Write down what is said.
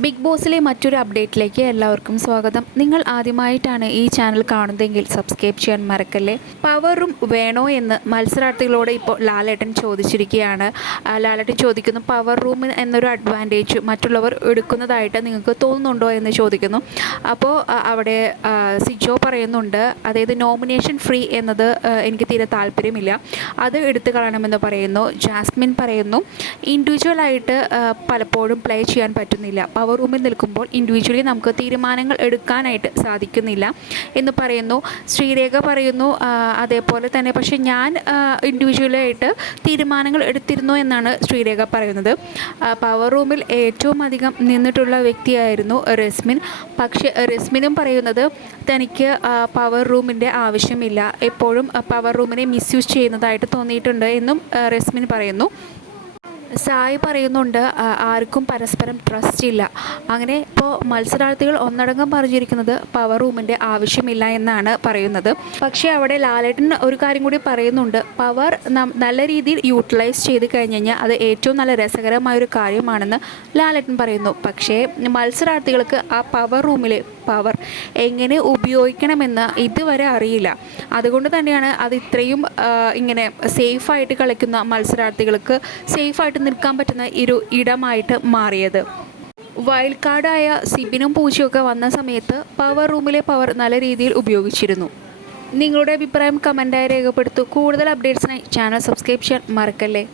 Big ബോസിലെ മറ്റൊരു അപ്ഡേറ്റിലേക്ക് എല്ലാവർക്കും സ്വാഗതം. നിങ്ങൾ ആദ്യമായിട്ടാണ് ഈ ചാനൽ കാണുന്നതെങ്കിൽ സബ്സ്ക്രൈബ് ചെയ്യാൻ മറക്കല്ലേ? പവർ റൂം വേണോ എന്ന് മത്സരാർത്ഥികളോട് ഇപ്പോൾ ലാലേട്ടൻ ചോദിച്ചിരിക്കുകയാണ്. ലാലേട്ടൻ ചോദിക്കുന്നു പവർ റൂം എന്നൊരു അഡ്വാന്റേജ് മറ്റുള്ളവർ എടുക്കുന്നതായിട്ട് നിങ്ങൾക്ക് തോന്നുന്നുണ്ടോ? എന്ന് ചോദിക്കുന്നു. അപ്പോൾ അവിടെ സിജോ പറയുന്നുണ്ട് അതായത് നോമിനേഷൻ ഫ്രീ എന്നത് എനിക്ക് തീരെ താല്പര്യമില്ല. അത് എടുത്തു കളയണമെന്ന് പറയുന്നു. ജാസ്മിൻ പറയുന്നു ഇൻഡിവിജ്വലായിട്ട് പലപ്പോഴും പ്ലേ ചെയ്യാൻ പറ്റുന്നില്ല. പവർ റൂമിൽ നിൽക്കുമ്പോൾ ഇൻഡിവിജ്വലി നമുക്ക് തീരുമാനങ്ങൾ എടുക്കാനായിട്ട് സാധിക്കുന്നില്ല എന്ന് പറയുന്നു. ശ്രീരേഖ പറയുന്നു അതേപോലെ തന്നെ പക്ഷേ ഞാൻ ഇൻഡിവിജ്വലായിട്ട് തീരുമാനങ്ങൾ എടുത്തിരുന്നു എന്നാണ് ശ്രീരേഖ പറയുന്നത്. പവർ റൂമിൽ ഏറ്റവും അധികം നിന്നിട്ടുള്ള വ്യക്തിയായിരുന്നു റസ്മിൻ. പക്ഷേ റസ്മിനും പറയുന്നത് തനിക്ക് പവർ റൂമിന്റെ ആവശ്യമില്ല. എപ്പോഴും പവർ റൂമിനെ മിസ്യൂസ് ചെയ്യുന്നതായിട്ട് തോന്നിയിട്ടുണ്ട് എന്നും റസ്മിൻ പറയുന്നു. സായി പറയുന്നുണ്ട് ആർക്കും പരസ്പരം ട്രസ്റ്റ് ഇല്ല. അങ്ങനെ ഇപ്പോൾ മത്സരാർത്ഥികൾ ഒന്നടങ്കം പറഞ്ഞിരിക്കുന്നത് പവർ റൂമിന്റെ ആവശ്യമില്ല എന്നാണ് പറയുന്നത്. പക്ഷേ അവിടെ ലാലേട്ടൻ ഒരു കാര്യം കൂടി പറയുന്നുണ്ട്. പവർ നല്ല രീതിയിൽ യൂട്ടിലൈസ് ചെയ്ത് കഴിഞ്ഞ് കഴിഞ്ഞാൽ അത് ഏറ്റവും നല്ല രസകരമായ ഒരു കാര്യമാണെന്ന് ലാലേട്ടൻ പറയുന്നു. പക്ഷേ മത്സരാർത്ഥികൾക്ക് ആ പവർ റൂമിലെ പവർ എങ്ങനെ ഉപയോഗിക്കണമെന്ന് ഇതുവരെ അറിയില്ല. അതുകൊണ്ട് തന്നെയാണ് അത് ഇത്രയും ഇങ്ങനെ സേഫായിട്ട് കളിക്കുന്ന മത്സരാർത്ഥികൾക്ക് സേഫായിട്ട് നിൽക്കാൻ പറ്റുന്ന ഒരു ഇടമായിട്ട് മാറിയത്. വൈൽഡ് കാർഡായ സിബിനും പൂച്ചയൊക്കെ വന്ന സമയത്ത് പവർ റൂമിലെ പവർ നല്ല രീതിയിൽ ഉപയോഗിച്ചിരുന്നു. നിങ്ങളുടെ അഭിപ്രായം കമന്റായി രേഖപ്പെടുത്തു. കൂടുതൽ അപ്ഡേറ്റ്സിനായി ചാനൽ സബ്സ്ക്രൈബ് ചെയ്യാൻ മറക്കല്ലേ?